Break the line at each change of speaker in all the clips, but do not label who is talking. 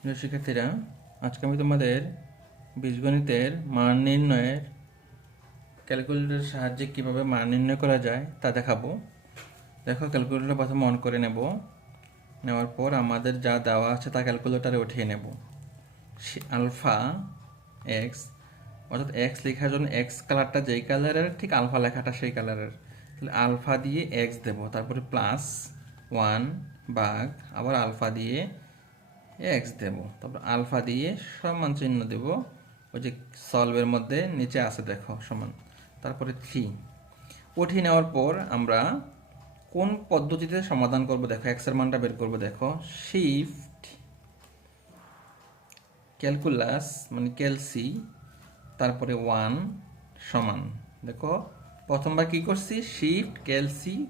প্রিয় শিক্ষার্থীরা, আজকে আমি তোমাদের বীজগণিতের মান নির্ণয়ের ক্যালকুলেটরের সাহায্যে কীভাবে মান নির্ণয় করা যায় তা দেখাবো। দেখো ক্যালকুলেটর প্রথমে অন করে নেব। নেওয়ার পর আমাদের যা দেওয়া আছে তা ক্যালকুলেটরে উঠিয়ে নেব। আলফা এক্স অর্থাৎ এক্স লেখার জন্য এক্স কালারটা যেই কালারের ঠিক আলফা লেখাটা সেই কালারের তাহলে আলফা দিয়ে এক্স দেব, তারপরে প্লাস ওয়ান বাঘ, আবার আলফা দিয়ে এক্স দেব। তারপর আলফা দিয়ে সমান চিহ্ন দেব। ওই যে সলভের মধ্যে নিচে আছে দেখো, সমান। তারপরে থ্রি উঠিয়ে নেওয়ার পর আমরা কোন পদ্ধতিতে সমাধান করব দেখো এক্সের মানটা বের করব দেখো। শিফট ক্যালকুলাস মানে ক্যালসি তারপরে ওয়ান সমান। দেখো, প্রথমবার কি করছি? শিফট ক্যালসি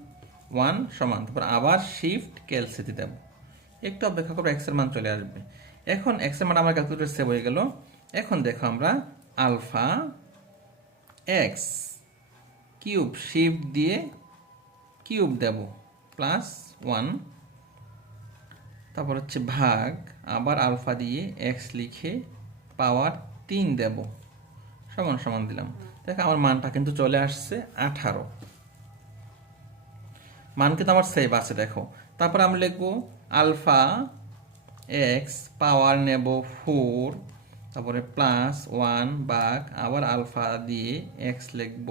ওয়ান সমান। তারপর আবার শিফট ক্যালসিতে দেব। একটু অপেক্ষা করব এক্সের মান চলে আসবে। এখন এক্সের মান আমার ক্যালকুলেটর সেভ হয়ে গেল। এখন দেখো আমরা আলফা এক্স কিউব শিফট দিয়ে কিউব দেব প্লাস ওয়ান তারপর হচ্ছে ভাগ, আবার আলফা দিয়ে এক্স লিখে পাওয়ার তিন দেব। সমান সমান দিলাম। দেখো আমার মানটা কিন্তু চলে আসছে আঠারো। মান কিন্তু আমার সেভ আছে, দেখো। তারপর আমি লিখব আলফা এক্স পাওয়ার নেব ফোর তারপরে প্লাস ওয়ান বাঘ আবার আলফা দিয়ে এক্স লিখব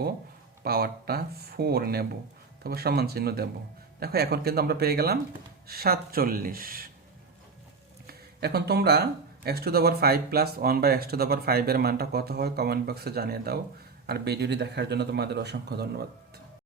পাওয়ারটা ফোর নেব, তারপর সমান চিহ্ন দেব। দেখো, এখন কিন্তু আমরা পেয়ে গেলাম সাতচল্লিশ। এখন তোমরা x to the power five plus one by x to the power ফাইভের মানটা কত হয় কমেন্ট বক্সে জানিয়ে দাও, আর ভিডিওটি দেখার জন্য তোমাদের অসংখ্য ধন্যবাদ।